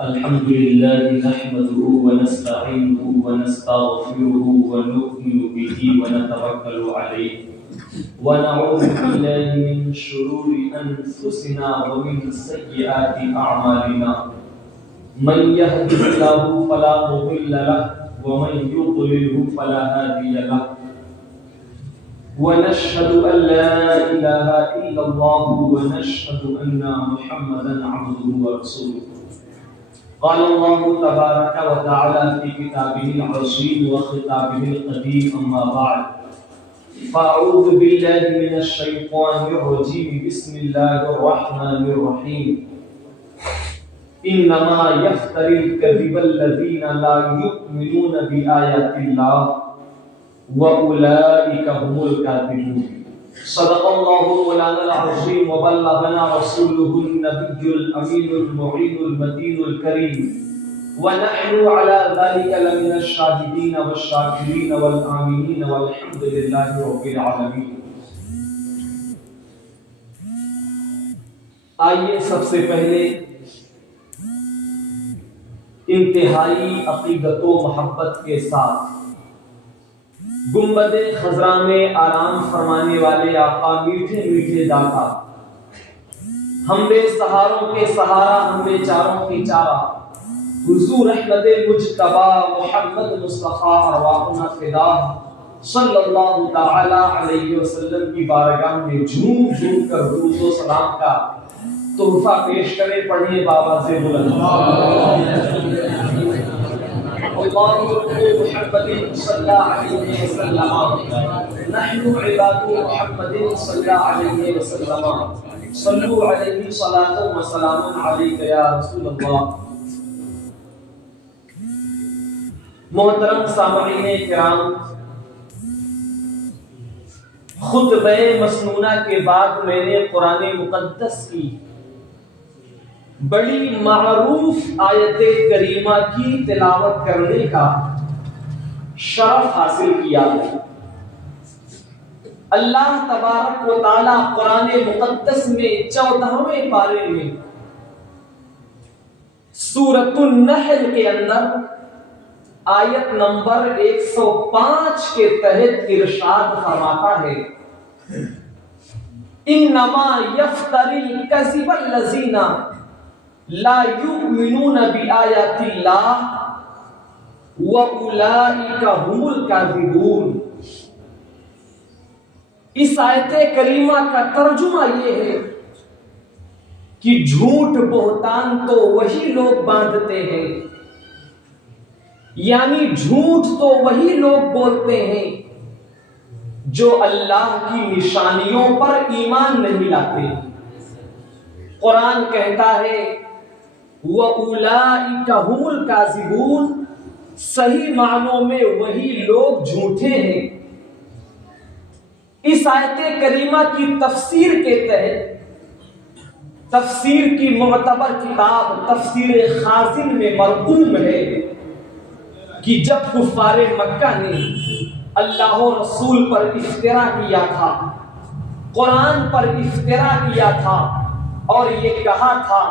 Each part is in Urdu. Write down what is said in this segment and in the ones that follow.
الحمد لله نحمده ونستعينه ونستغفره ونؤمن به ونتوكل عليه ونعوذ بالله من شرور أنفسنا ومن سيئات أعمالنا من يهده الله فلا مضل له ومن يضلله فلا هادي له ونشهد أن لا إله إلا الله ونشهد أن محمدا عبده ورسوله قال الله تبارك وتعالى في كتابه العظيم وخطابه القديم أما بعد فأعوذ بالله من الشيطان الرجيم بسم الله الرحمن الرحيم إنما يفتري الكذب الذين لا يؤمنون بآيات الله وأولئك هم الكاذبون صدق الله مولانا العظيم وبلغنا رسوله النبي الأمين المعين المتين الكريم ونحن على ذلك لمن الشاهدين والشاكرين والآمنين والحمد لله رب العالمين. آئیے سب سے پہلے انتہائی عقیدت و محبت کے ساتھ گنبد خضراء میں آرام فرمانے والے آقا میٹھے میٹھے داتا ہم بے سہاروں کے سہارا ہم بے چاروں کی چارہ حضور احمد مجتبی محمد مصطفیٰ ارواحنا فدا صلی اللہ تعالی علیہ وسلم کی بارگاہ میں جھوم جھوم کر درود و سلام کا تحفہ پیش کرے پڑھیں بابا سے بلند محمد صلی اللہ علیہ وسلم نحن عباد محمد صلی اللہ علیہ وسلم صلو علیہ صلاۃ و سلام علیک یا رسول اللہ. محترم سامعین کرام، خطبہ مسنونہ کے بعد میں نے قرآن مقدس کی بڑی معروف آیت کریمہ کی تلاوت کرنے کا شرف حاصل کیا. اللہ تبارک و تعالی قرآن مقدس میں 14ویں پارے میں سورۃ النحل کے اندر آیت نمبر 105 کے تحت ارشاد فرماتا ہے انما یفتری الکذب الذین لا یؤمنون بآیات اللہ وَأُولَئِكَ هُمُ الْكَاذِبُونَ. اس آیت کریمہ کا ترجمہ یہ ہے کہ جھوٹ بہتان تو وہی لوگ باندھتے ہیں، یعنی جھوٹ تو وہی لوگ بولتے ہیں جو اللہ کی نشانیوں پر ایمان نہیں لاتے. قرآن کہتا ہے وَأُولَئِكَ هُمُ الْكَاذِبُونَ، صحیح معنوں میں وہی لوگ جھوٹے ہیں. اس آیت کریمہ کی تفسیر کے تحت تفسیر کی معتبر کتاب تفسیر خازن میں مرقوم ہے کہ جب کفار مکہ نے اللہ و رسول پر افترا کیا تھا، قرآن پر افترا کیا تھا اور یہ کہا تھا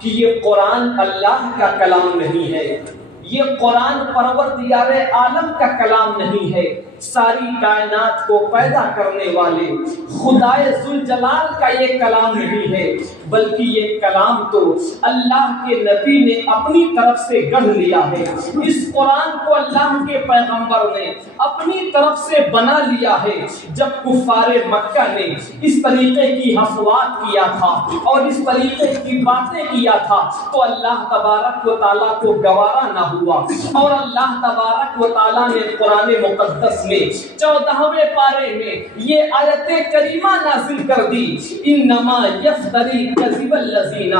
کہ یہ قرآن اللہ کا کلام نہیں ہے، یہ قرآن پروردگار عالم کا کلام نہیں ہے، ساری کائنات کو پیدا کرنے والے خدائے ذوالجلال کا یہ کلام نہیں ہے، بلکہ یہ کلام تو اللہ کے نبی نے اپنی طرف سے گڑھ لیا ہے. اس قرآن کو اللہ کے پیغمبر نے اپنی طرف سے بنا لیا ہے. جب کفار مکہ نے اس طریقے کی حفوات کیا تھا اور اس طریقے کی باتیں کیا تھا تو اللہ تبارک و تعالیٰ کو گوارا نہ ہوا اور اللہ تبارک و تعالیٰ نے قرآن مقدس میں 14ویں پارے میں یہ آیت کریمہ نازل کر دی انما یفتری الکذب الذین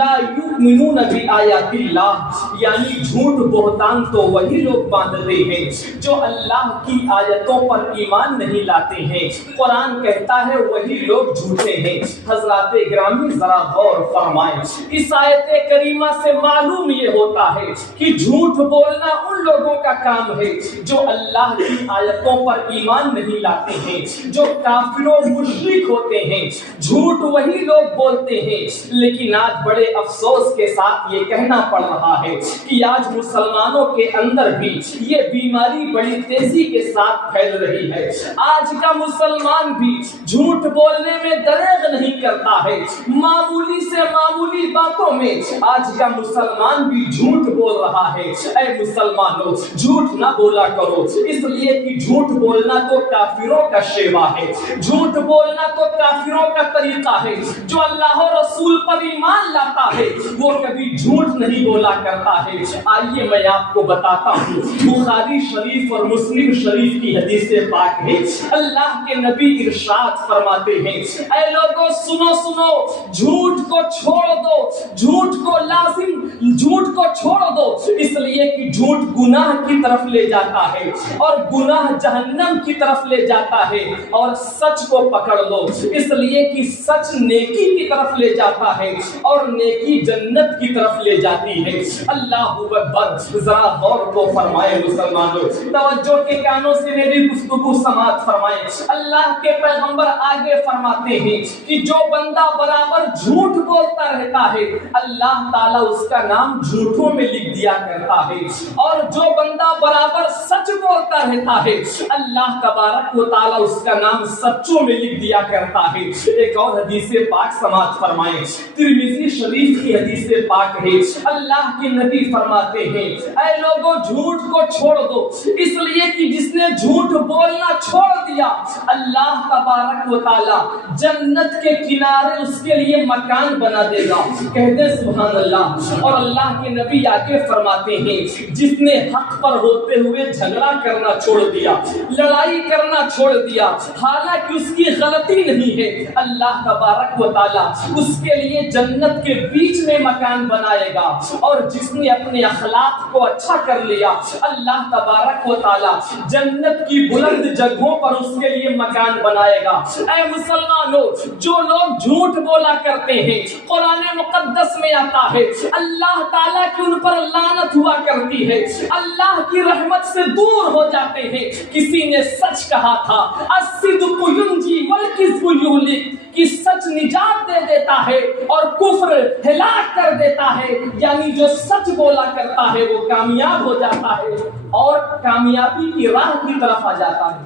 لا یؤمنون بآیات اللہ، یعنی جھوٹ بہتان تو وہی لوگ باندھتے ہیں جو اللہ کی آیتوں پر ایمان نہیں لاتے ہیں. قرآن کہتا ہے وہی لوگ جھوٹے ہیں. حضرات گرامی ذرا غور فرمائیں، اس آیت کریمہ سے معلوم یہ ہوتا ہے کہ جھوٹ بولنا ان لوگوں کا کام ہے جو اللہ کی آیت آیتوں پر ایمان نہیں لاتے ہیں، جو کافر و مشرک ہوتے ہیں، جھوٹ وہی لوگ بولتے ہیں۔ لیکن آج بڑے افسوس کے ساتھ یہ کہنا پڑ رہا ہے کہ آج مسلمانوں کے اندر بھی یہ بیماری بڑی تیزی کے ساتھ پھیل رہی ہے۔ آج کا مسلمان بھی جھوٹ بولنے میں دریغ نہیں کرتا ہے، معمولی سے معمولی باتوں میں آج کا مسلمان بھی جھوٹ بول رہا ہے۔ اے مسلمانوں، جھوٹ نہ بولا کرو، اس لیے کہ جھوٹ بولنا تو کافروں کا شیوا ہے، جھوٹ بولنا تو کافروں کا طریقہ ہے۔ جو اللہ و رسول پر ایمان لاتا ہے وہ کبھی جھوٹ نہیں بولا کرتا ہے۔ آئیے میں آپ کو بتاتا ہوں، بخاری شریف اور مسلم شریف کی حدیث پاک ہے، اللہ کے نبی ارشاد فرماتے ہیں، اے لوگوں سنو سنو، جھوٹ کو چھوڑ دو، جھوٹ کو لازم، جھوٹ کو چھوڑ دو، اس لیے کہ جھوٹ گناہ کی طرف لے جاتا ہے اور گناہ جہنم کی طرف لے جاتا ہے، اور سچ کو پکڑ لو، اس لیے کہ سچ نیکی کی طرف لے جاتا ہے اور نیکی جنت کی طرف لے جاتی ہے۔ اللہ اکبر، ذرا غور کو فرمائے مسلمانوں، توجہ کے کانوں سے میری گفتگو سماعت فرمائیں۔ اللہ کے پیغمبر آگے فرماتے ہیں کہ جو بندہ برابر جھوٹ بولتا رہتا ہے اللہ تعالیٰ اس کا نام جھوٹوں میں لکھ دیا کرتا ہے، اور جو بندہ برابر سچ بولتا رہتا ہے اللہ تبارک و تعالیٰ اس کا نام سچوں میں لکھ دیا کرتا ہے۔ ایک اور حدیث پاک سماعت فرمائیں، ترمذی شریف کی حدیث پاک ہے، اللہ کے نبی فرماتے ہیں، اے لوگوں جھوٹ کو چھوڑ دو، اس لیے کہ جس نے جھوٹ بولنا چھوڑ دیا اللہ تبارک و تعالیٰ جنت کے کنارے اس کے لیے مکان بنا دے گا۔ کہتے سبحان اللہ۔ اور اللہ کے نبی آگے فرماتے ہیں، جس نے حق پر ہوتے ہوئے جھگڑا کرنا چھوڑ دیا، لڑائی کرنا چھوڑ دیا، حالانکہ اس کی غلطی نہیں ہے، اللہ تبارک و تعالیٰ اس کے لیے جنت کے بیچ میں مکان بنائے گا۔ اور جس نے اپنے اخلاق کو اچھا کر لیا اللہ تبارک و تعالیٰ جنت کی بلند جگہوں پر اس کے لیے مکان بنائے گا۔ اے مسلمانوں، جو لوگ جھوٹ بولا کرتے ہیں قرآن مقدس میں آتا ہے اللہ تعالیٰ کی ان پر لعنت ہوا کرتی ہے، اللہ کی رحمت سے دور ہو جاتے ہیں۔ کسی نے سچ کہا تھا، الصدق ینجی والکذب یہلک، کہ سچ نجات دے دیتا ہے اور کفر ہلاک کر دیتا ہے، یعنی جو سچ بولا کرتا ہے وہ کامیاب ہو جاتا ہے اور کامیابی کی راہ کی طرف آ جاتا ہے۔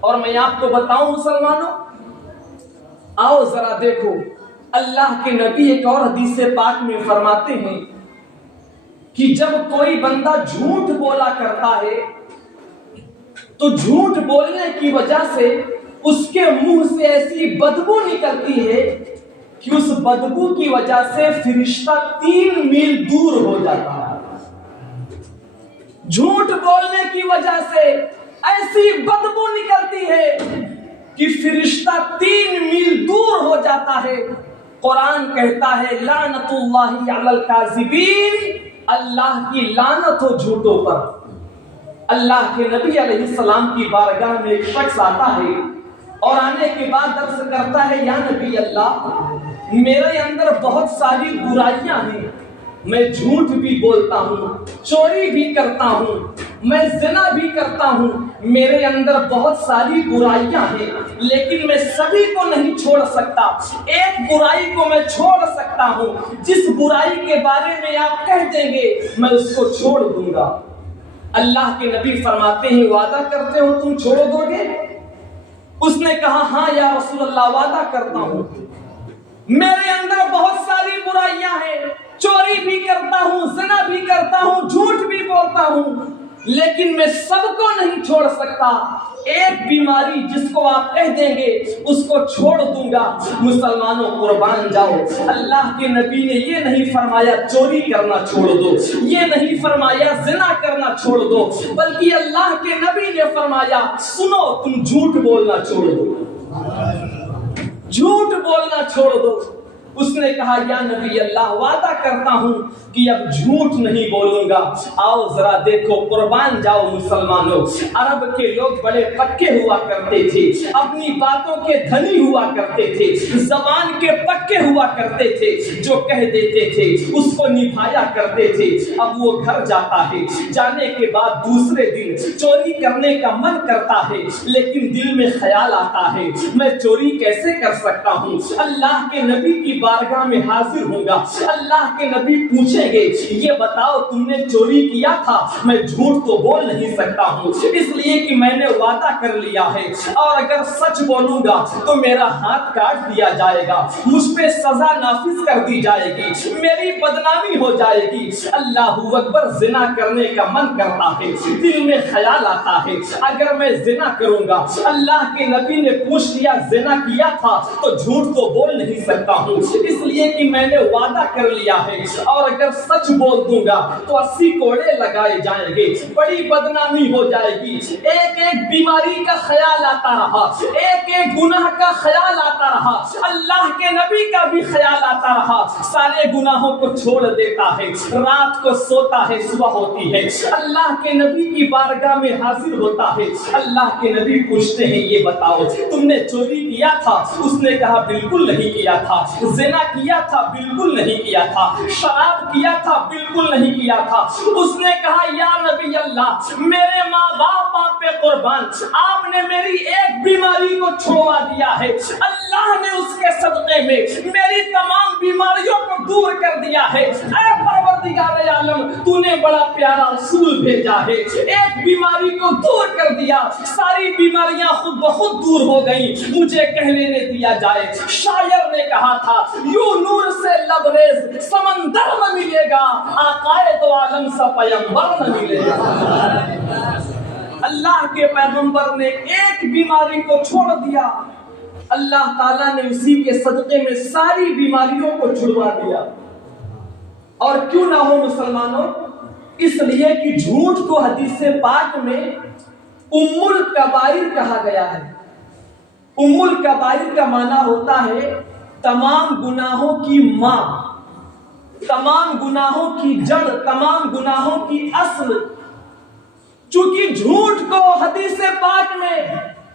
اور میں آپ کو بتاؤں مسلمانوں، آؤ ذرا دیکھو، اللہ کے نبی ایک اور حدیث پاک میں فرماتے ہیں کہ جب کوئی بندہ جھوٹ بولا کرتا ہے تو جھوٹ بولنے کی وجہ سے اس کے منہ سے ایسی بدبو نکلتی ہے کہ اس بدبو کی وجہ سے فرشتہ 3 میل دور ہو جاتا ہے۔ جھوٹ بولنے کی وجہ سے ایسی بدبو نکلتی ہے کہ فرشتہ 3 میل دور ہو جاتا ہے۔ قرآن کہتا ہے لعنت اللہ علی الکاذبین، اللہ کی لعنت ہو جھوٹوں پر۔ اللہ کے نبی علیہ السلام کی بارگاہ میں ایک شخص آتا ہے اور آنے کے بعد عرض کرتا ہے، یا نبی اللہ، میرے اندر بہت ساری برائیاں ہیں، میں جھوٹ بھی بولتا ہوں، چوری بھی کرتا ہوں، میں زنا بھی کرتا ہوں، میرے اندر بہت ساری برائیاں ہیں، لیکن میں سبھی کو نہیں چھوڑ سکتا، ایک برائی کو میں چھوڑ سکتا ہوں، جس برائی کے بارے میں آپ کہہ دیں گے میں اس کو چھوڑ دوں گا۔ اللہ کے نبی فرماتے ہیں، وعدہ کرتے ہو تم چھوڑ دو گے؟ اس نے کہا ہاں یا رسول اللہ، وعدہ کرتا ہوں، میرے اندر بہت ساری برائیاں ہیں، چوری بھی کرتا ہوں، زنا بھی کرتا ہوں، جھوٹ بھی بولتا ہوں، لیکن میں سب کو نہیں چھوڑ سکتا، ایک بیماری جس کو آپ کہہ دیں گے اس کو چھوڑ دوں گا۔ مسلمانوں قربان جاؤ، اللہ کے نبی نے یہ نہیں فرمایا چوری کرنا چھوڑ دو، یہ نہیں فرمایا زنا کرنا چھوڑ دو، بلکہ اللہ کے نبی نے فرمایا سنو، تم جھوٹ بولنا چھوڑ دو، جھوٹ بولنا چھوڑ دو۔ اس نے کہا یا نبی اللہ وعدہ کرتا ہوں کہ اب جھوٹ نہیں بولوں گا. آؤ ذرا دیکھو، قربان جاؤ مسلمانوں، عرب کے لوگ بڑے پکے ہوا کرتے تھے، اپنی باتوں کے دھنی ہوا کرتے تھے، زبان کے پکے ہوا کرتے تھے، جو کہہ دیتے تھے اس کو نبھایا کرتے تھے. اب وہ گھر جاتا ہے، جانے کے بعد دوسرے دن چوری کرنے کا من کرتا ہے، لیکن دل میں خیال آتا ہے میں چوری کیسے کر سکتا ہوں. اللہ کے نبی کی بارگاہ میں حاضر ہوں گا، اللہ کے نبی پوچھیں گے یہ بتاؤ تم نے چوری کیا تھا. میں جھوٹ تو بول نہیں سکتا ہوں، اس لیے کہ میں نے وعدہ کر لیا ہے، اور اگر سچ بولوں گا تو میرا ہاتھ کاٹ دیا جائے گا، مجھ پہ سزا نافذ کر دی جائے گی، میری بدنامی ہو جائے گی. اللہ اکبر، زنا کرنے کا من کرتا ہے، دل میں خیال آتا ہے اگر میں زنا کروں گا. اللہ کے نبی نے پوچھ لیا زنا کیا تھا تو جھوٹ تو بول نہیں سکتا ہوں، اس لیے کہ میں نے وعدہ کر لیا ہے، اور اگر سچ بول دوں گا تو 80 کوڑے لگائے جائیں گے، بڑی بدنامی ہو جائے گی. ایک ایک بیماری کا خیال آتا رہا، ایک ایک گناہ کا خیال آتا رہا، اللہ کے نبی کا بھی خیال آتا رہا. سارے گناہوں کو چھوڑ دیتا ہے، رات کو سوتا ہے، صبح ہوتی ہے، اللہ کے نبی کی بارگاہ میں حاضر ہوتا ہے. اللہ کے نبی پوچھتے ہیں یہ بتاؤ تم نے چوری کیا تھا؟ اس نے کہا بالکل نہیں کیا تھا. زنا کیا تھا؟ بالکل نہیں کیا تھا. شراب کیا تھا؟ بالکل نہیں کیا تھا. اس نے کہا یا نبی اللہ، میرے ماں باپ آپ پہ قربان، آپ نے میری ایک بیماری کو چھوڑا دیا ہے، اللہ نے اس کے صدقے میں میری تمام بیماریوں کو دور کر دیا ہے. اے پروردگار عالم، تو نے بڑا پیارا رسول بھیجا ہے، ایک بیماری کو دور کر دیا، ساری بیماریاں خود بخود دور ہو گئی، مجھے کہہ لینے دیا جائے. شاعر نے کہا تھا یوں نور سے لبریز سمندر نہ ملے گا، آقائے تو عالم سا پیغمبر نہ ملے گا. اللہ کے پیغمبر نے ایک بیماری کو چھوڑ دیا، اللہ تعالیٰ نے اسی کے صدقے میں ساری بیماریوں کو چھڑوا دیا. اور کیوں نہ ہو مسلمانوں، اس لیے کہ جھوٹ کو حدیث پاک میں ام الکبائر کہا گیا ہے. ام الکبائر کا معنی ہوتا ہے تمام گناہوں کی ماں، تمام گناہوں کی جڑ، تمام گناہوں کی اصل. چونکہ جھوٹ کو حدیث پاک میں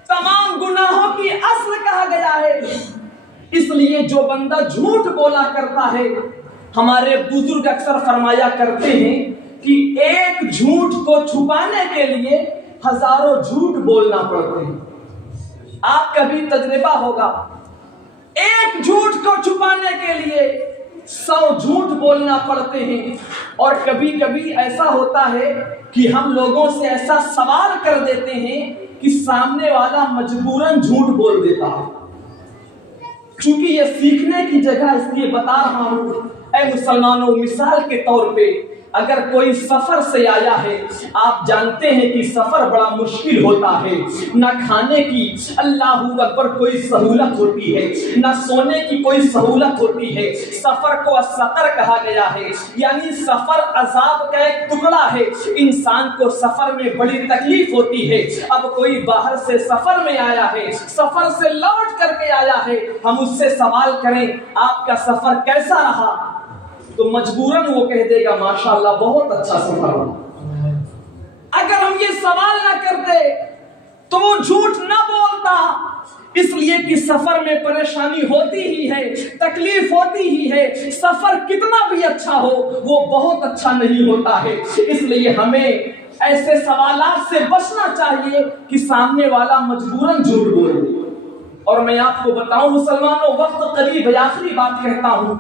تمام گناہوں کی اصل کہا گیا ہے، اس لیے جو بندہ جھوٹ بولا کرتا ہے، ہمارے بزرگ اکثر فرمایا کرتے ہیں کہ ایک جھوٹ کو چھپانے کے لیے ہزاروں جھوٹ بولنا پڑتے ہیں. آپ کا بھی تجربہ ہوگا، ایک جھوٹ کو چھپانے کے لیے 100 جھوٹ بولنا پڑتے ہیں. اور کبھی کبھی ایسا ہوتا ہے کہ ہم لوگوں سے ایسا سوال کر دیتے ہیں کہ سامنے والا مجبوراً جھوٹ بول دیتا ہے. چونکہ یہ سیکھنے کی جگہ اس لیے بتا رہا ہوں. اے مسلمانوں، مثال کے طور پہ اگر کوئی سفر سے آیا ہے، آپ جانتے ہیں کہ سفر بڑا مشکل ہوتا ہے، نہ کھانے کی اللہ اکبر کوئی سہولت ہوتی ہے، نہ سونے کی کوئی سہولت ہوتی ہے. سفر کو السقر کہا گیا ہے، یعنی سفر عذاب کا ایک ٹکڑا ہے. انسان کو سفر میں بڑی تکلیف ہوتی ہے. اب کوئی باہر سے سفر میں آیا ہے، سفر سے لوٹ کر کے آیا ہے، ہم اس سے سوال کریں آپ کا سفر کیسا رہا، تو مجبوراً وہ کہہ دے گا ماشاءاللہ بہت اچھا سفر ہو. اگر ہم یہ سوال نہ کرتے تو وہ جھوٹ نہ بولتا، اس لیے کہ سفر میں پریشانی ہوتی ہی ہے، تکلیف ہوتی ہی ہے. سفر کتنا بھی اچھا ہو وہ بہت اچھا نہیں ہوتا ہے. اس لیے ہمیں ایسے سوالات سے بچنا چاہیے کہ سامنے والا مجبوراً جھوٹ بولے. اور میں آپ کو بتاؤں مسلمانوں، وقت قریب ہے، آخری بات کہتا ہوں.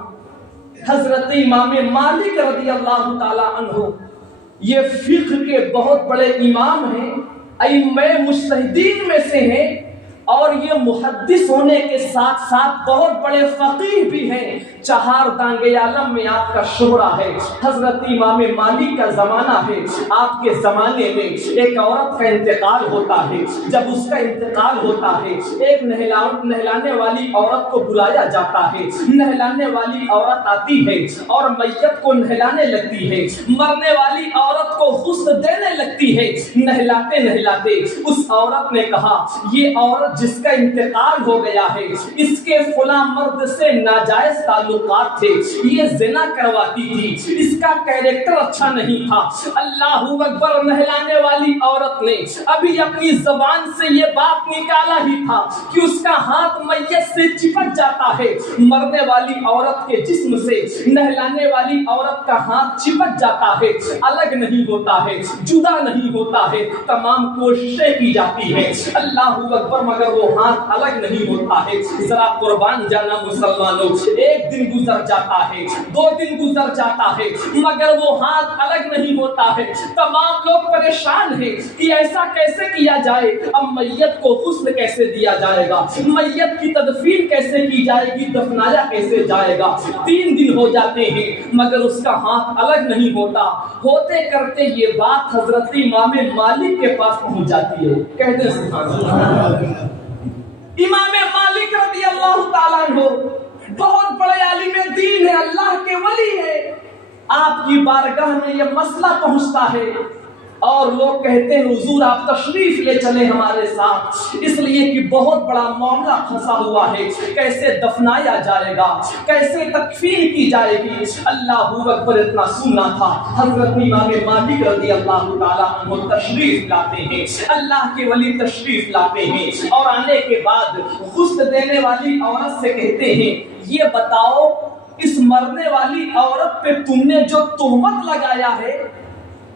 حضرت امام مالک رضی اللہ تعالی عنہ یہ فقہ کے بہت بڑے امام ہیں، ائمہ مجتہدین میں سے ہیں، اور یہ محدث ہونے کے ساتھ ساتھ بہت بڑے فقیہ بھی ہیں. چہار دانگے عالم میں آپ کا شہرہ ہے. حضرت امام مالک کا زمانہ ہے. آپ کے زمانے میں ایک عورت کا انتقال ہوتا ہے. جب اس کا انتقال ہوتا ہے، ایک نہلانے والی عورت کو بلایا جاتا ہے. نہلانے والی عورت آتی ہے اور میت کو نہلانے لگتی ہے. مرنے والی عورت کو غسل دینے لگتی ہے. نہلاتے نہلاتے اس عورت نے کہا یہ عورت جس کا انتقال ہو گیا ہے، اس کے فلاں مرد سے ناجائز تعلقات تھے، یہ زنا کرواتی تھی، اس کا کیریکٹر اچھا نہیں تھا۔ اللہ اکبر، نہلانے والی عورت نے ابھی اپنی زبان سے یہ بات نکالا ہی تھا کہ اس کا ہاتھ میت سے چپک جاتا ہے۔ مرنے والی عورت کے جسم سے نہلانے والی عورت کا ہاتھ چپک جاتا ہے، الگ نہیں ہوتا ہے، جدا نہیں ہوتا ہے، تمام کوششیں کی جاتی ہے، اللہ اکبر، مگر وہ ہاتھ الگ نہیں ہوتا ہے۔ ذرا قربان جانا مسلمانوں، ایک دن گزر جاتا ہے، 2 دن گزر جاتا ہے، مگر وہ ہاتھ الگ نہیں ہوتا ہے۔ تمام لوگ پریشان ہیں کہ ایسا کیسے کیا جائے، اب میت کو غسل کیسے دیا جائے گا، میت کی تدفین کیسے کی جائے گی، دفنایا کیسے جائے گا۔ 3 دن ہو جاتے ہیں مگر اس کا ہاتھ الگ نہیں ہوتا۔ ہوتے کرتے یہ بات حضرت امام مالک کے پاس پہنچ جاتی ہے۔ کہتے ہیں سبحان اللہ۔ امام مالک رضی اللہ تعالیٰ عنہ بہت بڑے عالم دین ہے، اللہ کے ولی ہے، آپ کی بارگاہ میں یہ مسئلہ پہنچتا ہے اور لوگ کہتے ہیں حضور آپ تشریف لے چلے ہمارے ساتھ، اس لیے کہ بہت بڑا معاملہ پھنسا ہوا ہے، کیسے دفنایا جائے گا، کیسے تکفین کی جائے گی۔ اللہ اکبر، اتنا سننا تھا، حضرت امام مالک رضی اللہ تعالیٰ عنہ تشریف لاتے ہیں، اللہ کے ولی تشریف لاتے ہیں، اور آنے کے بعد غسل دینے والی عورت سے کہتے ہیں یہ بتاؤ اس مرنے والی عورت پہ تم نے جو تہمت لگایا ہے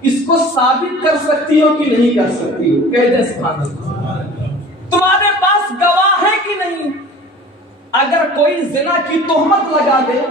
اس کو ثابت کر سکتی ہو کہ نہیں کر سکتی ہو؟ کہتے ہیں سبحان اللہ۔ تمہارے پاس گواہ ہے کہ نہیں؟ اگر کوئی زنا کی تہمت لگا دے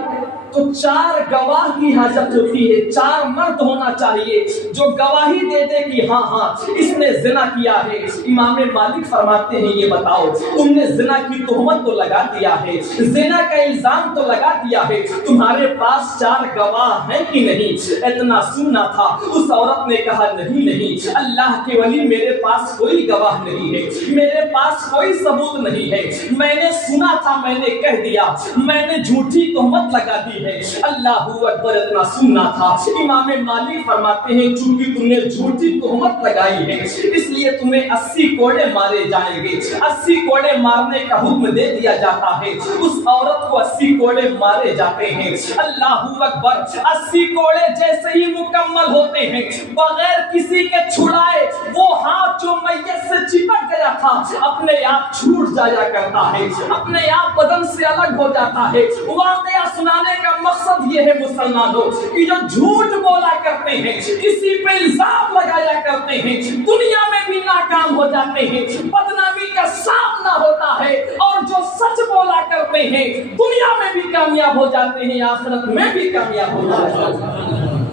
تو 4 گواہ کی حاجت ہوتی ہے، 4 مرد ہونا چاہیے جو گواہی دے دے کہ ہاں ہاں اس نے زنا کیا ہے۔ امام مالک فرماتے ہیں یہ بتاؤ تم نے زنا کی تہمت تو لگا دیا ہے، زنا کا الزام تو لگا دیا ہے، تمہارے پاس 4 گواہ ہیں کہ نہیں؟ اتنا سننا تھا، اس عورت نے کہا نہیں اللہ کے ولی میرے پاس کوئی گواہ نہیں ہے، میرے پاس کوئی ثبوت نہیں ہے، میں نے سنا تھا، میں نے کہہ دیا، میں نے جھوٹی تہمت لگا دی ہے۔ اللہ اکبر، اتنا سننا تھا۔ امام مالک فرماتے ہیں چونکہ تم نے جھوٹی تہمت لگائی ہے اس لیے تمہیں 80 کوڑے مارے جائیں گے۔ 80 کوڑے مارنے کا حکم دے دیا جاتا ہے، اس عورت کو 80 کوڑے مارے جاتے ہیں۔ اللہ اکبر، 80 کوڑے جیسے ہی مکمل ہوتے ہیں بغیر کسی کے چھڑائے وہ ہاتھ جو میت سے چپک گیا تھا اپنے آپ چھوٹ جایا کرتا ہے، اپنے آپ بدن سے الگ ہو جاتا ہے۔ واقعہ سنانے کا مقصد یہ ہے مسلمانوں کہ جو جھوٹ بولا کرتے ہیں، کسی پہ الزام لگایا کرتے ہیں، دنیا میں بھی ناکام ہو جاتے ہیں، بدنامی کا سامنا ہوتا ہے، اور جو سچ بولا کرتے ہیں دنیا میں بھی کامیاب ہو جاتے ہیں، آخرت میں بھی کامیاب ہو جاتے ہیں۔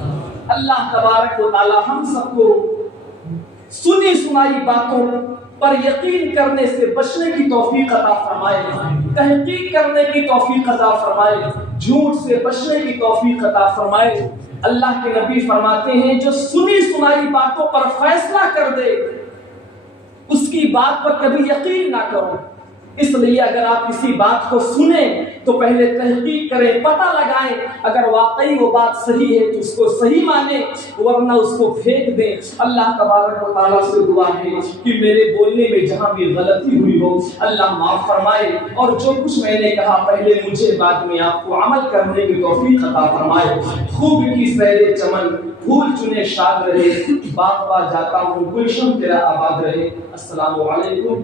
اللہ تبارک و تعالی ہم سب کو سنی سنائی باتوں پر یقین کرنے سے بچنے کی توفیق عطا فرمائے، تحقیق کرنے کی توفیق عطا فرمائے، جھوٹ سے بچنے کی توفیق عطا فرمائے۔ اللہ کے نبی فرماتے ہیں جو سنی سنائی باتوں پر فیصلہ کر دے اس کی بات پر کبھی یقین نہ کرو۔ اس لیے اگر آپ کسی بات کو سنیں تو پہلے تحقیق کریں، پتہ لگائیں، اگر واقعی وہ بات صحیح ہے تو اس کو صحیح مانیں، ورنہ اس کو پھینک دیں۔ اللہ تبارک و تعالیٰ سے دعا ہے کہ میرے بولنے میں جہاں بھی غلطی ہوئی ہو اللہ معاف فرمائے، اور جو کچھ میں نے کہا پہلے مجھے بعد میں آپ کو عمل کرنے کی توفیق عطا فرمائے۔ خوب کی سیر چمن پھول چنے شاد رہے، باغ باغ جاتا ہوں گلشن تیرا آباد رہے۔ السلام علیکم۔